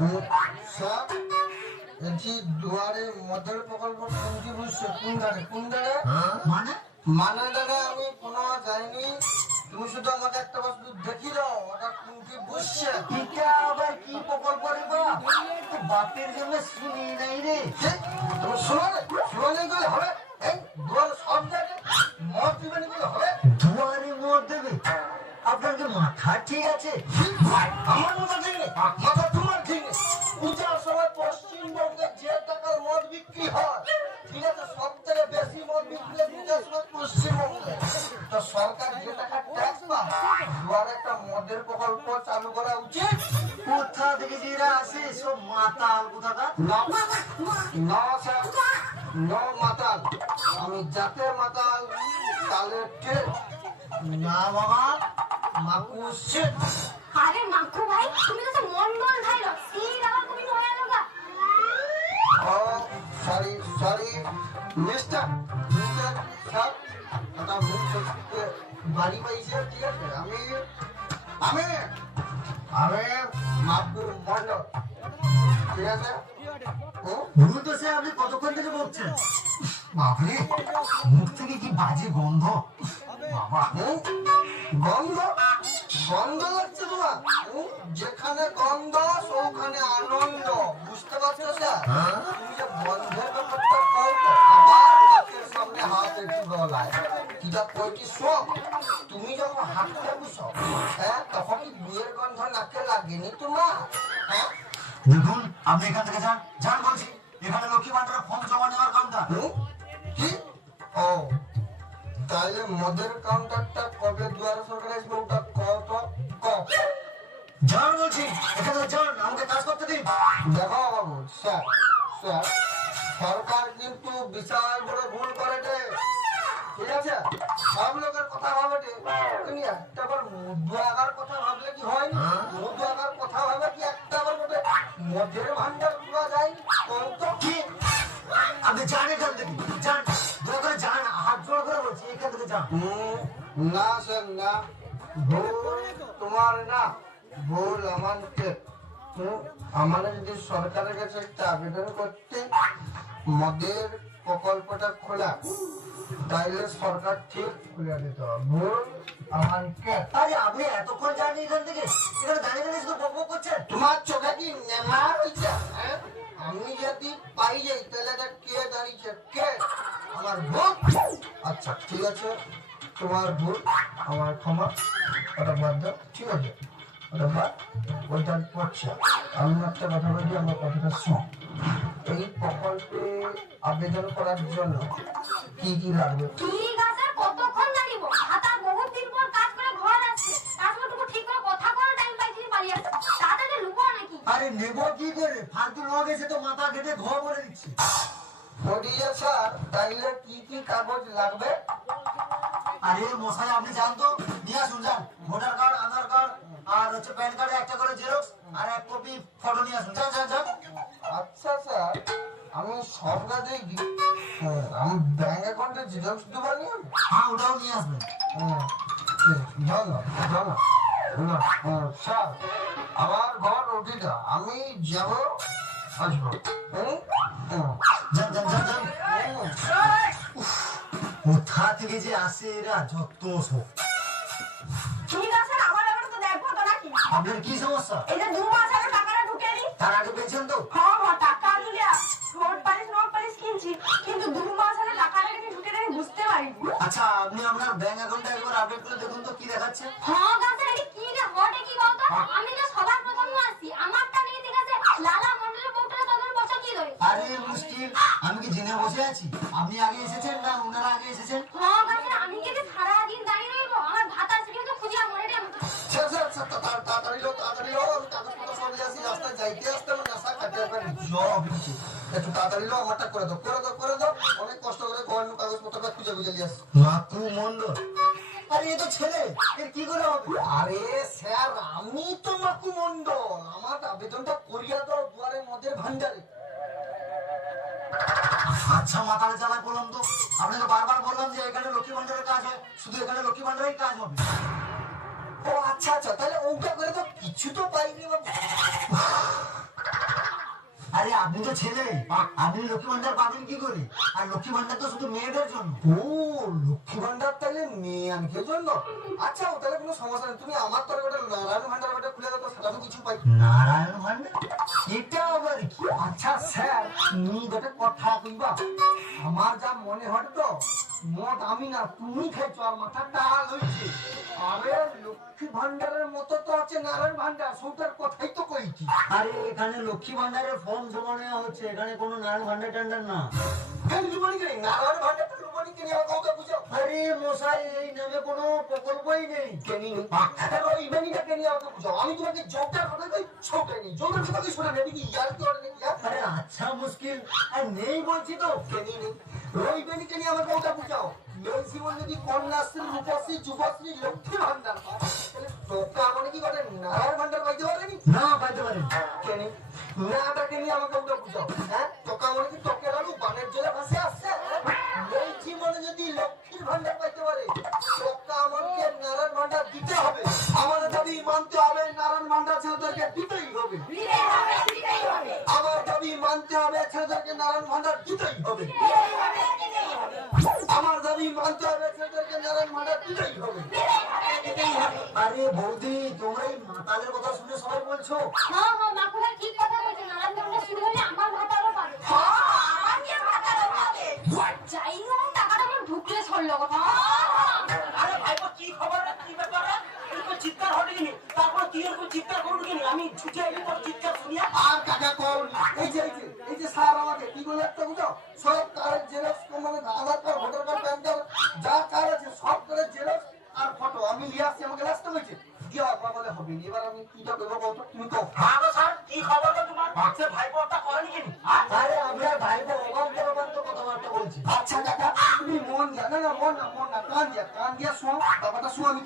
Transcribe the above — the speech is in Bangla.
স্যার এটি দুয়ারে মদের প্রকল্প কোনটি বুঝছে কোন দাঁড়ে মানে মানে দাঁড়ে আমি কোনো যাইনি। তুমি শুধু আমাকে একটা বার শুধু দেখি দাও ওটা কোনটি বুঝছে। এটা আবার কি প্রকল্প রে বাপের জন্য শুনি নাই রে। তুমি শোনো নেই গেলে হবে। এই দুয়ারে সব জায়গায় মদ দিবেন গেলে হবে। দুয়ারে মদ দেবে? আপনার কি মাথা ঠিক আছে? আমার মাথা ঠিক নেই, মাথা তোমার ঠিক নেই। পূজার সময় পশ্চিমবঙ্গে যে টাকার মদ বিক্রি হয়, ঠিক আছে, সব থেকে বেশি মদ বিক্রি হয় পূজার সময় পশ্চিমবঙ্গে। তো সরকার যে টাকা ট্যাক্স পায়, দুয়ারে একটা মদের প্রকল্প চালু করা উচিত। কোথা থেকে যে এরা আসে সব মাতাল কোথাকার? না স্যার, নো মাতাল, আমি জাতের মাতাল, তালের ঠেক। না বাবা, মাকুসে আরে মাকু ভাই তুমি তো মন্ডল ভাই লো সেই আবার তুমি নয়া লগা। ও সরি মিস্টার স্যার, এটা মুখ থেকে বাড়ি পাইছে, ঠিক আছে। আমি মাকুর মন্ডল, ঠিক আছে। ভুল তো সে আপনি কতক্ষণ থেকে বলছেন? বাপরে, মুখ থেকে কি বাজে গন্ধ বাবা। গন্ধ লাগছে তোমার? যেখানে গন্ধ ওখানে আনন্দ, বুঝতে পারছো স্যার? তুমি যে গন্ধের ব্যাপারটা বলতো, আবার হাতের সামনে হাত একটু গলায়, কিটা কয়টি শোক। তুমি যখন হাঁটতে বসো, হ্যাঁ, তখন কি বিয়ের গন্ধ নাকে লাগেনি তোমার? হ্যাঁ, দেখুন আপনি এখান থেকে যান বলছি। এখানে লক্ষ্মী ভান্ডারের ফর্ম জমা নেওয়ার কাউন্টার। কি? ও তাহলে মদের কাউন্টারটা কবে দুয়ারে সরকার আসবে ওটা যান বলছি, এখানে যান, আমাকে কাজ করতে দিন। দেখো বাবু, স্যার সরকার কিন্তু বিশাল বড় ভুল করেছে, ঠিক আছে। সব লোকের কথা ভাবেটে, তুমি একটা বার মধু আগার কথা ভাবলে কি হয়? মধু আগার কথা ভাবে কি একটা বার মধ্যে মদের ভান্ডার খোলা যায়? তো কি আপনি যান এখান থেকে, যান, দয়া করে যান, হাত জোড় করে বলছি, এখান থেকে যান। না স্যার, না, ভুল তোমার না, ভুল আমাকে। আমার যদি সরকারের কাছে একটা আবেদন করতে মদের প্রকল্পটা খোলা, তাইলে সরকার ঠিক খুলে দিত। ভুল আমাকে। আরে আপনি এতক্ষণ যাননি এখান থেকে, এখানে দাঁড়িয়ে শুধু বক বক করছেন। তোমার চোখে কি নেমা হয়েছে? আমি যদি পাই যাই তাহলে এটা কে দাঁড়িয়েছে? কে? আমার ভুল। আচ্ছা ঠিক আছে, তোমার ভুল, আমার ক্ষমা, ওটা বাদ দাও, ঠিক আছে, ওটা বাদ। ওইটা করছে, আমি একটা কথা বলি, আমার কথাটা শোন। এই প্রকল্পে আবেদন করার জন্য কি লাগবে? ঠিক আছে কতক্ষণ দাঁড়িয়ে হাতা বহুত দিন পর কাজ করে ঘর আসছে, তারপর তুমি ঠিক করে কথা বলার টাইম পাইছি পালিয়ে আসছে, তাড়াতাড়ি লুকো নাকি? আরে নেব কি করে, ফালতু লোক এসে তো মাথা কেটে ঘর করে দিচ্ছে। ওডিয়া স্যার, তাইলে কি কাগজ লাগবে? আরে মশাই আপনি জান তো, নিয়ে আসুন, যান, ভোটার কার্ড, আধার কার্ড আর হচ্ছে প্যান কার্ডে একটা করে জেরক্স আর এক কপি ফটো নিয়ে আসুন, যান। আচ্ছা স্যার, আমি সব কাজেই আমি ব্যাংক অ্যাকাউন্টে জেরক্স দেবো নিয়ে? হ্যাঁ, ওটাও নিয়ে আসবেন। জানো স্যার, আমার ঘর ওটিটা, আমি যাব আসবো। যান। কোথা থেকে যে আসে এরা, যত সব। ঠিক আছে আমার এবারে তো দেখবো তো নাকি? আপনার কি সমস্যা? এই যে 2 মাস আগে টাকাটা ঢুকেনি, তার আগে পেয়েছেন তো? হ্যাঁ টাকা আনলে নোট পালিশ কিনছি, কিন্তু 2 মাস আগে টাকাটা কি ঢুকে দেবে বুঝতে পারিনি। আচ্ছা আপনি আপনার ব্যাংক অ্যাকাউন্টটা একবার আপডেট করে দেখুন তো কি দেখাচ্ছে। হ্যাঁ গাছে নাকি কি রে হটে কি বলতো? আমি তো সবার প্রথম আসছি, আমারটা নিয়ে ঠিক আছে লালা মন্ডলের বউটা তোদের বসা কি ধরে? আরে মুশকিল, আমি কি জেনে বসে আছি? আপনি আগে এসেছেন না ওনারা আগে এসেছেন? হ্যাঁ গাছে আমি কি সারা দিন দাঁড়িয়ে রইবো? আমার ভাত আছে কিন্তু খুঁজিয়া মরে রে আমি। স্যার তাড়াতাড়ি লো, আমি কাগজপত্র সব নিয়ে আসি, রাস্তায় যাইতে আসতে আমার নেশা কাটতে পারি, জব হচ্ছে। একটু তাড়াতাড়ি লো, আমারটা করে দাও, অনেক কষ্ট করে গভর্নমেন্ট কাগজপত্রটা খুঁজে নিয়ে আসি। মাকু মন্ডল, আরে এ তো ছেলে, এর কি করে হবে? আরে স্যার, আমি তো মাকু মন্ডল, আমার আবেদনটা করিয়া দাও দুয়ারে মদের ভান্ডারে। আচ্ছা মাথায় জ্বালায় বললাম তো, আপনাকে বারবার বললাম যে এখানে লক্ষ্মী ভান্ডারের কাজ হয়, শুধু এখানে লক্ষ্মী ভান্ডারের কাজ হবে। ও আচ্ছা, তাহলে ওটা করে তো কিছু তো পাইনি বাবু। আপনি তো ছেলে, আপনি লক্ষ্মী ভান্ডার পাবেন কি করে? আর লক্ষ্মী ভান্ডার তো শুধু মেয়েদের জন্য। ও লক্ষ্মী ভান্ডার তাহলে মেয়ানকে জন্য। আচ্ছা ও তাহলে কোনো সমস্যা নেই, তুমি আমার তরফে একটা নারায়ণ ভান্ডার একটা খুলে দাও তো, সেটা তো কিছু পাই। নারায়ণ ভান্ডার এটা আবার কি? আচ্ছা স্যার তুমি একটা কথা কইবা, আমার যা মনে হয় তো মদ আমি না তুমি খাইছো আর মাথা টাল হইছে। আরে লক্ষ্মী ভান্ডারের মতো তো আছে নারায়ণ ভান্ডার, সৌটার কথাই তো কইছি। আরে এখানে লক্ষ্মী ভান্ডারের ফর্ম জমা নেওয়া হচ্ছে, এখানে কোনো নারায়ণ ভান্ডার টান্ডার না। লুমানি কেন নারায়ণ ভান্ডারটা লুমানি কেন আমার কাউকে বুঝাও। আরে মশাই এই নামে কোনো প্রকল্পই নেই। কেনি নেই ওই ইমানিটা কেন আমাকে বুঝাও, আমি তোমাকে জবটার কথা কই ছোটাই নেই, জবটার কথা কই ছোটা নেই কি ইয়ার কি অর্ডার নাকি? আরে আচ্ছা মুশকিল আর নেই বলছি তো। কেনি নেই ওই বেনি কেন আমাকে ওটা বুঝাও। এই জীবন যদি কন্যাশ্রী রূপশ্রী যুবশ্রী লক্ষ্মী ভান্ডার পায় তাহলে টোকা মানে কি করে নারায়ণ ভান্ডার পাইতে পারেনি? না পাইতে পারেন। কেন নাটা কেন আমাকে ওটা বুঝাও। হ্যাঁ টোকা মানে কি টকের আলু বানের জলে ভাসে আসছে? এই জীবনে যদি লক্ষ্মীর ভান্ডার পাইতে পারে টোকা আমাকে নারায়ণ ভান্ডার দিতে হবে। আমাদের দাবি মানতে হবে, নারায়ণ ভান্ডার ছেলেদেরকে দিতেই হবে। আমার দাবি মানতে হবে, ছেলেদেরকে নারায়ণ ভান্ডার দিতেই হবে। আমার দাবি মানতে হবে, ছেলেদেরকে নারায়ণ ভান্ডার দিতেই হবে। আরে বৌদি তোমরা এই মাতালের কথা শুনে সবাই বলছো? হ্যাঁ হ্যাঁ মাকুরা ঠিক কথা বলছে, নারায়ণ ভান্ডার শুরু হলে আমার ভাতারও পাবে। যাই হোক টাকাটা আমার ঢুকলে ছড়লো কথা। আরে ভাইপো কি খবর রে, কি ব্যাপার রে? এরকম চিৎকার হলো কি? তারপর তুই এরকম চিৎকার করবি কি? আমি ছুটে এলি তোর চিৎকার শুনিয়া। আর কাকা কোন এই যে স্যার আমাকে কি বলে একটা বুঝাও, সব কার্ড জেরক্স মানে Aadhaar card voter card PAN card যা কার্ড আছে সব কার্ডের জেরক্স আর ফটো আমি নিয়ে আসছি, আমাকে লাস্ট হয়েছে দিয়া আপনার বলে হবে না। এবার আমি কিটা করবো বলতো তুমি কও। আরে স্যার কি খবর রে তোমার? সে ভাইপোটা করেনি কি? আরে আমরা ভাইপো অবান্ত কথাবার্তা বলছি। আচ্ছা কাকা তুমি মন দিয়া না কান দিয়া শোনো ব্যাপারটা শোনো। আমি